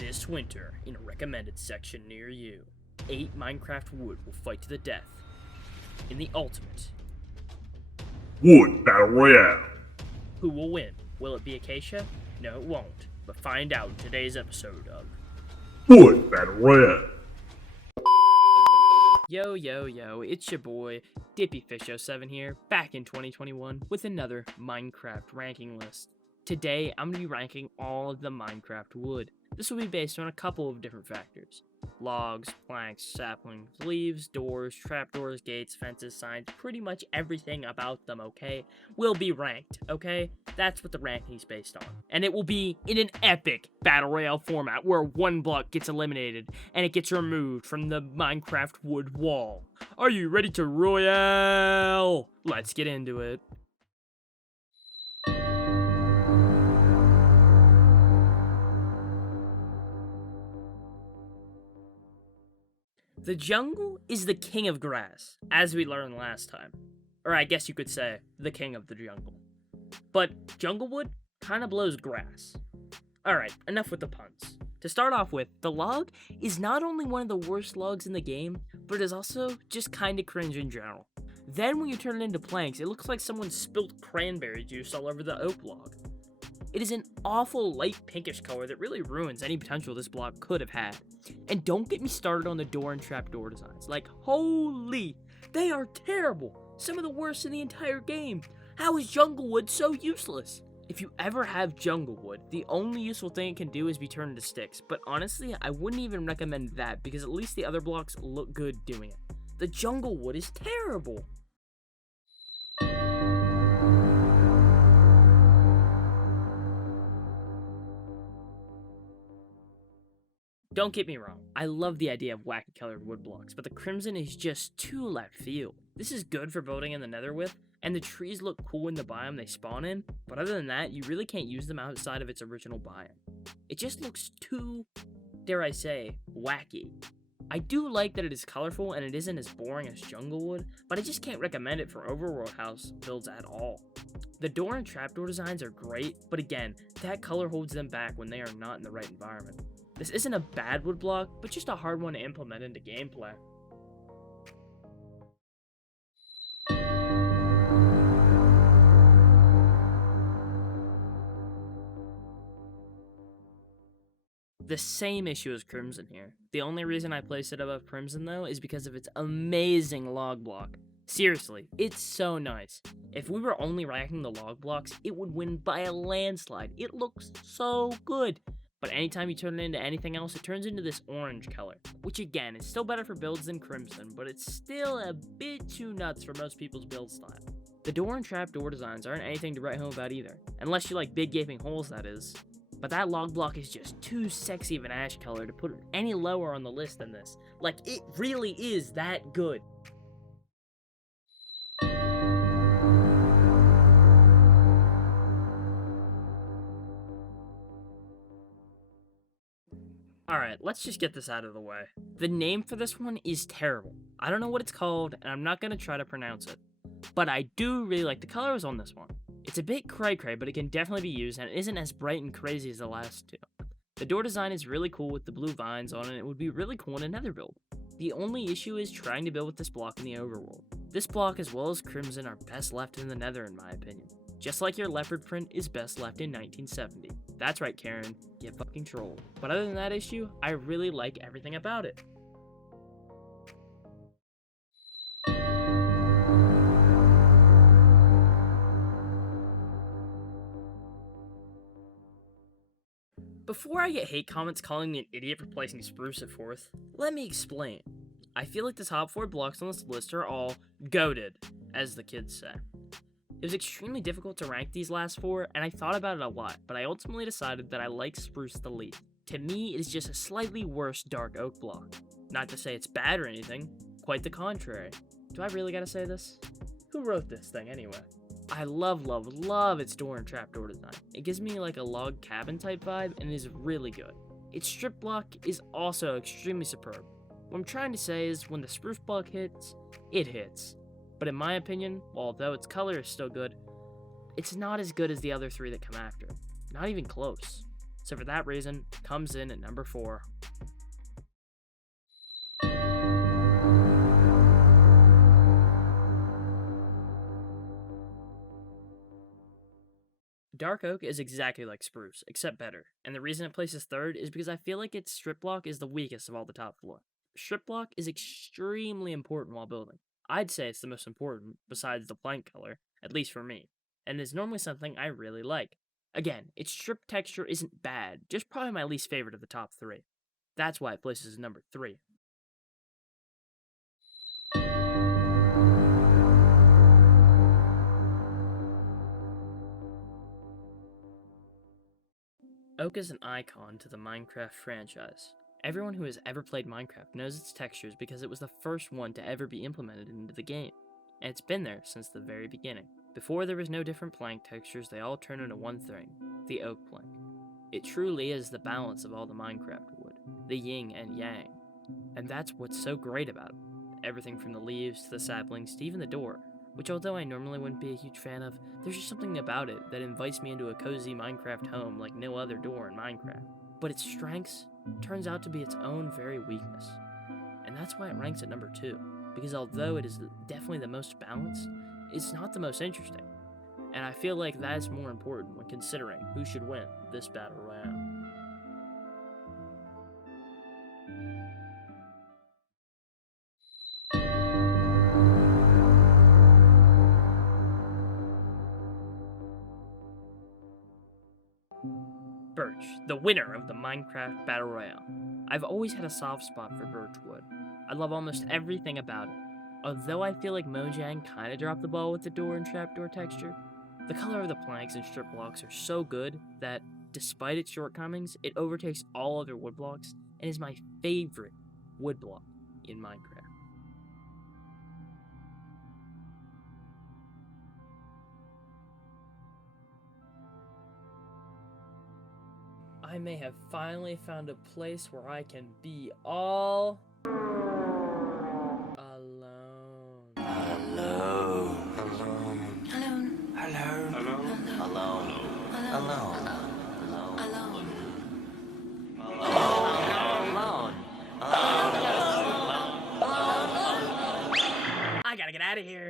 This winter, in a recommended section near you, 8 Minecraft wood will fight to the death in the ultimate Wood Battle Royale. Who will win? Will it be Acacia? No, it won't. But find out in today's episode of Wood Battle Royale. Yo, it's your boy, DippyFish07 here, back in 2021 with another Minecraft ranking list. Today, I'm going to be ranking all of the Minecraft wood. This will be based on a couple of different factors. Logs, planks, saplings, leaves, doors, trapdoors, gates, fences, signs, pretty much everything about them, okay, will be ranked, okay? That's what the ranking's based on. And it will be in an epic Battle Royale format where one block gets eliminated and it gets removed from the Minecraft wood wall. Are you ready to Royale? Let's get into it. The jungle is the king of grass, as we learned last time. Or I guess you could say, the king of the jungle. But junglewood kinda blows grass. Alright, enough with the puns. To start off with, the log is not only one of the worst logs in the game, but it is also just kinda cringe in general. Then when you turn it into planks, it looks like someone spilled cranberry juice all over the oak log. It is an awful light pinkish color that really ruins any potential this block could have had. And don't get me started on the door and trapdoor designs. Like, holy, they are terrible. Some of the worst in the entire game. How is junglewood so useless? If you ever have junglewood, the only useful thing it can do is be turned into sticks. But honestly, I wouldn't even recommend that because at least the other blocks look good doing it. The junglewood is terrible. Don't get me wrong, I love the idea of wacky colored wood blocks, but the crimson is just too left field. This is good for building in the nether with, and the trees look cool in the biome they spawn in, but other than that, you really can't use them outside of its original biome. It just looks too, dare I say, wacky. I do like that it is colorful and it isn't as boring as junglewood, but I just can't recommend it for overworld house builds at all. The door and trapdoor designs are great, but again, that color holds them back when they are not in the right environment. This isn't a bad wood block, but just a hard one to implement into gameplay. The same issue as Crimson here. The only reason I place it above Crimson though is because of its amazing log block. Seriously, it's so nice. If we were only ranking the log blocks, it would win by a landslide. It looks so good. But anytime you turn it into anything else, it turns into this orange color, which again is still better for builds than Crimson, but it's still a bit too nuts for most people's build style. The door and trapdoor designs aren't anything to write home about either, unless you like big gaping holes, that is. But that log block is just too sexy of an ash color to put it any lower on the list than this. Like, it really is that good. Alright, let's just get this out of the way. The name for this one is terrible. I don't know what it's called, and I'm not going to try to pronounce it. But I do really like the colors on this one. It's a bit cray-cray, but it can definitely be used, and it isn't as bright and crazy as the last two. The door design is really cool with the blue vines on it, and it would be really cool in a nether build. The only issue is trying to build with this block in the overworld. This block as well as Crimson are best left in the nether in my opinion. Just like your leopard print is best left in 1970. That's right, Karen, get fucking trolled. But other than that issue, I really like everything about it. Before I get hate comments calling me an idiot for placing spruce at 4th, let me explain. I feel like the top 4 blocks on this list are all goated, as the kids say. It was extremely difficult to rank these last 4, and I thought about it a lot, but I ultimately decided that I like spruce the least. To me, it is just a slightly worse dark oak block. Not to say it's bad or anything, quite the contrary. Do I really gotta say this? Who wrote this thing anyway? I love its door and trapdoor design. It gives me like a log cabin type vibe and is really good. Its strip block is also extremely superb. What I'm trying to say is when the spruce block hits, it hits. But in my opinion, although its color is still good, it's not as good as the other 3 that come after. Not even close. So for that reason, it comes in at number 4. Dark oak is exactly like spruce, except better, and the reason it places 3rd is because I feel like its strip block is the weakest of all the top 4. Strip block is extremely important while building. I'd say it's the most important, besides the plank color, at least for me, and is normally something I really like. Again, its strip texture isn't bad, just probably my least favorite of the top 3. That's why it places number 3. Oak is an icon to the Minecraft franchise. Everyone who has ever played Minecraft knows its textures because it was the first one to ever be implemented into the game, and it's been there since the very beginning. Before there was no different plank textures, they all turned into one thing, the oak plank. It truly is the balance of all the Minecraft wood, the yin and yang, and that's what's so great about it. Everything from the leaves to the saplings to even the door, which although I normally wouldn't be a huge fan of, there's just something about it that invites me into a cozy Minecraft home like no other door in Minecraft. But its strengths turns out to be its own very weakness. And that's why it ranks at number 2, because although it is definitely the most balanced, it's not the most interesting. And I feel like that is more important when considering who should win this Battle Royale. Birch, the winner of the Minecraft Battle Royale. I've always had a soft spot for birchwood. I love almost everything about it. Although I feel like Mojang kinda dropped the ball with the door and trapdoor texture, the color of the planks and strip blocks are so good that, despite its shortcomings, it overtakes all other wood blocks and is my favorite wood block in Minecraft. I may have finally found a place where I can be all alone. Alone. Alone. Alone. Alone. Alone. Alone. I gotta get out of here.